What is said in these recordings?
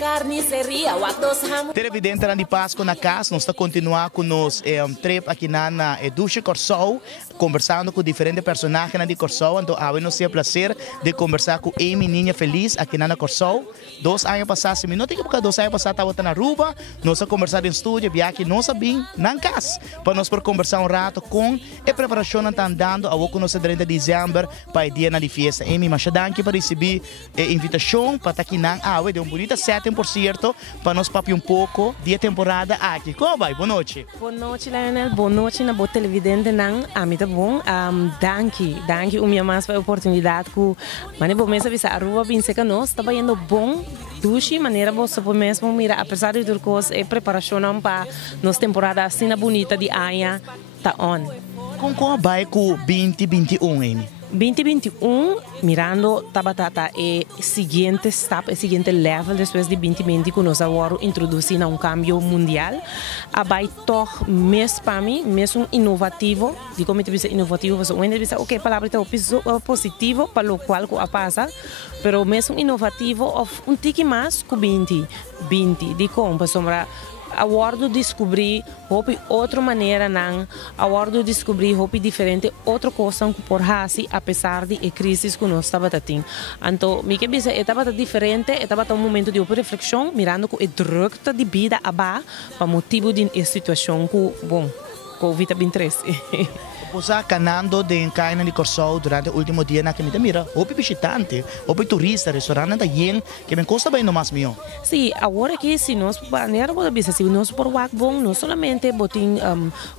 carniceria, wakdos ham. Televidente na de Páscoa na casa, nós está continuar com nos trip aqui na Duche Corsol, conversando com diferentes personagens na de Corsol. Então, a nós temos o prazer de conversar com Amy Ninha Feliz aqui na Corsol. 2 anos passados, não tem que porque 2 anos passados estava na Aruba, nós conversar em estúdio, e aqui nós sabemos na casa, para nós por conversar rato com a preparação que está andando a o nosso 30 de dezembro para o dia na festa. Amy, mas danke para receber a invitação para estar aqui na de bonita setting, por certo, para nós papi pouco de temporada aqui. Como vai? Boa noite. Boa noite, Lionel. Boa noite na boa televidente nan. A mim tá bom. Danke o minha mais oportunidade que mas bom mesmo avisar a rua bem seca nós está indo bom. Dushi maneira você pode mesmo mirar apesar de tudo coisa é preparação para nossa temporada assim na bonita de Aya tá on. Como vai com 2021, Amy? 2021, mirando tabatata é seguinte step, é seguinte level depois de 2020 que nós agora introduzimos um cambio mundial. A vai toch mes para mim, mesmo inovativo, de como te dizer inovativo, você ainda diz, ok, palavra é positivo para o qual que passa, pero mesmo inovativo of tique mais que 2020, de como sombra agora descobrir outra maneira não, agora descobrir diferente outra coisa que por assim apesar de a crise que nós estava tendo. Então, me que dizer, estava diferente, estava um momento de reflexão, mirando que o druk de vida aba para motivo de situação que bom, COVID-19. Você canando de Caina de Corsol durante o último dia na Canida Mira, houve visitante, houve turista, restaurante da Yen, que me custa bem no mais meu. Sim, agora que se nós banheiro pode dizer, se nós por bom, não somente botin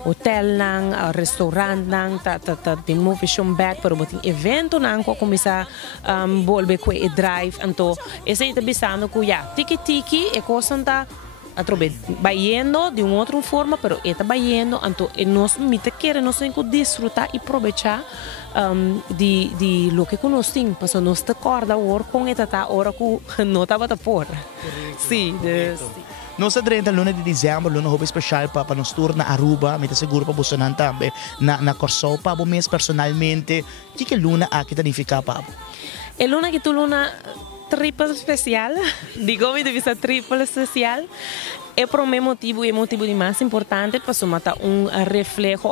hotel nang, restaurante nang, tem motion back, pero botin evento nang ko começar volver com e drive, então esse está pensando que já tiki é coisa tá vai indo de uma outra forma, pero está vai indo, então nós queremos desfrutar e aproveitar de lo que nós temos, porque nós te acorda agora com esta hora que não estava por. Sim, nós estamos 30 lunes de dezembro, lunes hobby especial para nos tour na Aruba, me seguro para você também na Corsol, para você mesmo personalmente, o que luna aqui significa para você? É luna que tu luna triple especial, digo me devia triple especial, é por um motivo, é o motivo mais importante para somar reflexo,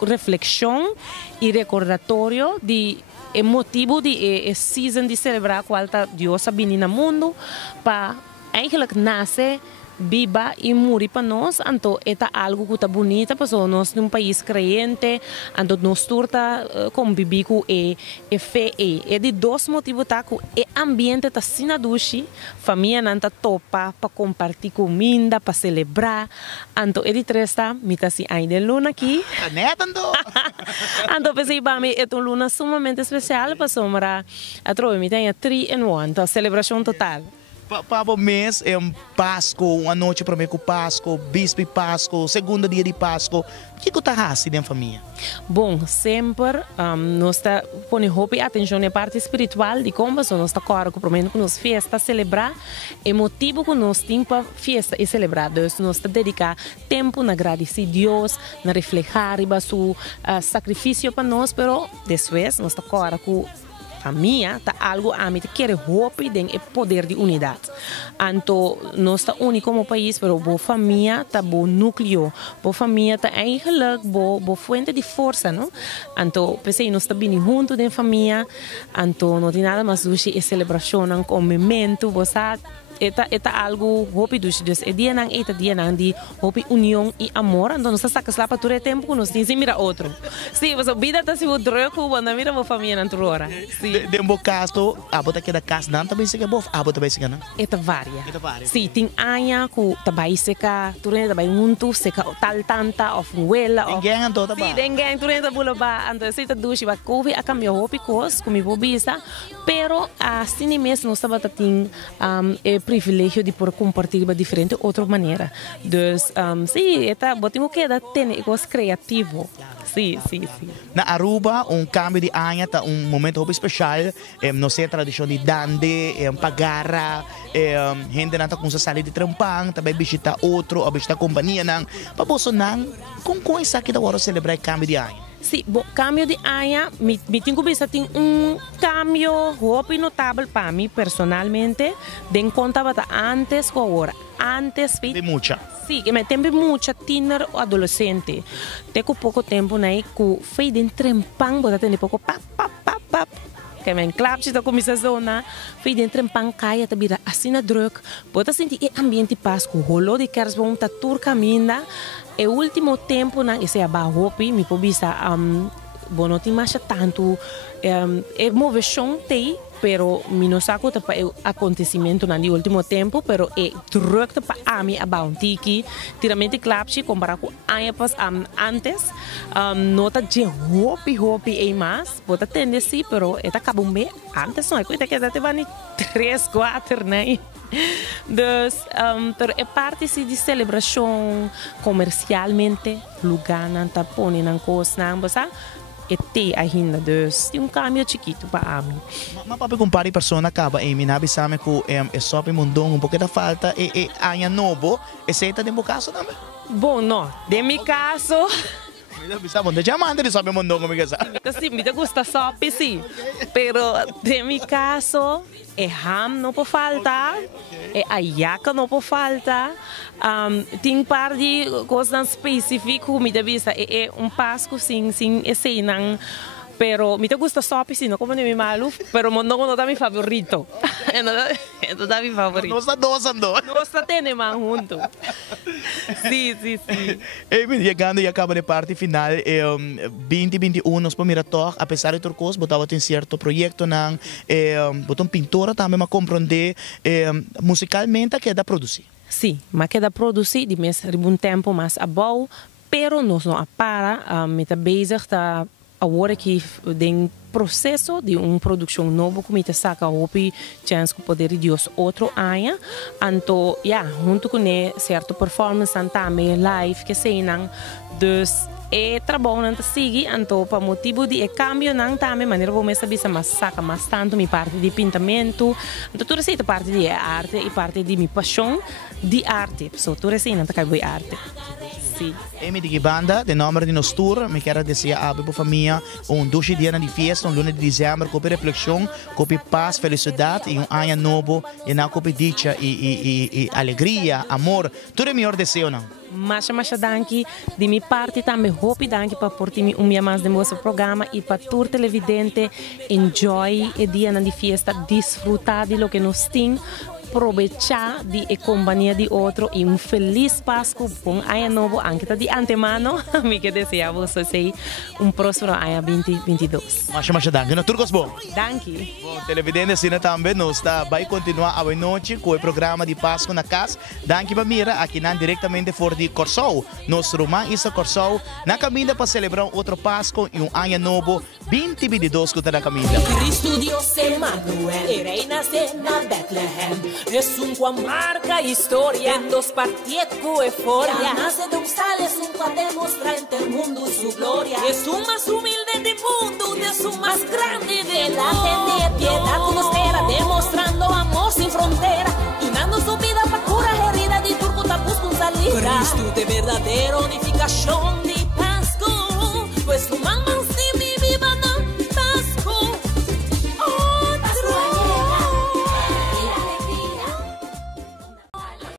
reflexão e recordatório de é motivo de season de celebrar qual tá Deus vindo no mundo para eigenlijk nasce viva e morrer para nós, então é algo que está bonito, porque nós num país crente, então nós turta conviver com a fé, é de 2 motivos tá que o ambiente está sina dushi, família não tá topa para compartilhar comida, para celebrar, então é de 3 tá, me tá assim ainda luna aqui, então pensei para mim é uma luna sumamente especial para sombra, a troca me tem 3 in 1, então celebração total. Para o mês é Páscoa, uma noite para mim com Páscoa, bispo e Páscoa, segundo dia de Páscoa. O que está assim na família? Bom, sempre nós está pondo atenção na parte espiritual de como nós está claro que prometo que nós festa celebrar é motivo que nós temos para festa e celebrar. Então nós está dedicar tempo na agradecer a Deus, na refletir o sacrifício para nós, pero depois nós está claro que família tá algo a mim quer roupa e tem o poder de unidade. Então nós tá único como país, pero boa família tá bom núcleo, boa família tá eigenlijk boa fonte de força, não? Então pensei nós tá bem junto da família, então não tem nada mais do que celebração, com momento, você Eta algo hopi dus é dia nang de hopi união e amor, então nós sacas lá para todo tempo que nós temos mira outro. Sim, mas a vida tá se o drogo quando mira uma família na hora. Sim. De um caso, a bota que da casa não também se que bof, a bota vai se que não. Eta varia. Sim, tem anha que também se que turene também muito se que tal tanta of wela of. Ninguém ando tá ba. Sim, ninguém turene tá bula ba, então se tá dushi ba covi a cambio hopi cos, como bobisa, pero assim mesmo nós estava tem privilégio de poder compartilhar diferente outra maneira. Então, sim, temos que ter coisa criativo. Sim. Na Aruba, cambio de ano, momento muito especial. Não sei a tradição de dande, pagarra, gente não com sair de trampang, também visitar outro, ou visitar companhia. Para você, como isso aqui da hora celebrar o cambio de ano? Sim, bom, cambio de año, me tenho visto tem cambio muito notável para mim, personalmente, de conta antes com agora. Antes, De mucha. sim, que me tempo muita teenager ou adolescente. Tenho pouco tempo, né, que fez de trempang, bota tem pouco pap. Que mijn klapje da começou na fez de trempang caia tá vira assim na druk. Bota sentir o ambiente pasco, rolo de kerstboom tá tur caminha. E último tempo na esse abahopi, me pobisa bom não tem mais tanto movição tem, pero mi não saco tá para acontecimento na de último tempo, pero é druk tá para a mi aboutiki, tiramente klapje comparado com anos antes, nota de hopi e mais, bota tendência, pero é tá cabumbe antes não é coisa que até vai 3, 4, né? Dus, pero é parte de celebração comercialmente, lugar não tá pondo na coisa, não, sabe? E tem ainda, dus tem cambio chiquito para mim. Mas papi compare persona acaba e minabi sabe que é só para mundão pouco da falta e anha novo e seita de caso também. Bom, não, de meu caso, Minabi sabe onde diamante de sabe mundão como que sabe. sim, me gusta só sim, pero de meu caso, ham não pode faltar, ayaca não pode faltar, tem par de coisas específicas, me vista é pasco sem esse não. Pero me gusta só piscina, como nem me malu, pero não é meu favorito. Não é meu favorito. Não está dois andando. Não está tendo mais junto. Sim. E chegando e acaba de parte final, 2021 nos primeira tour, apesar de turcos, botava tem certo projeto não, botam pintura também, mas compreender musicalmente que é da produzir. Sim, mas que é da produzir, de mês um tempo mais abau, pero nós não para, me está bezig tá agora que tem processo de uma produção nova que me saca hopi chance que poder de outro ano então junto com certo performance também live que sei não dus trabalho não sigue então para motivo de cambio não também maneira como essa bisa mas saca mais tanto minha parte de pintamento então tudo isso parte de arte e parte de minha paixão de arte so tudo isso não tá caindo arte. Sim. E di banda, de nome de nos tour, me quero dizer a minha família, 12 dias de festa, lunes de dezembro, com reflexão, com paz, felicidade e ano novo, e na com dicha e alegria, amor, tudo é melhor desejo, não? Mas danke, de minha parte também, hope danke para portar dia mais de nosso programa e para todo televidente, enjoy o dia de festa, desfrutar de lo que nos tem, aproveitar de companhia de outro e feliz Páscoa, bom ano novo, anche de antemano, me que desejamos você próximo ano 2022. Mas danke, não turcos bom. Danke. Bom, televidente sina também nos vai continuar a noite com o programa de Páscoa na casa. Danke para mira aqui na diretamente for de Corsou, nosso romã Isa Corsou, na caminha para celebrar outro Páscoa e ano novo 2022 que está na caminha. Cristo Dios Emmanuel, y reina na Bethlehem. Nessun qua marca historia, en dos partieco euforia. Nace de un sale, es un qua demostra en el mundo su gloria. Es un más humilde del mundo, es un más grande de la gente. Piedad nostera, demostrando amor sin frontera. Y dando su vida para curar herida de turco tapus con salida. Cristo de verdadera unificación.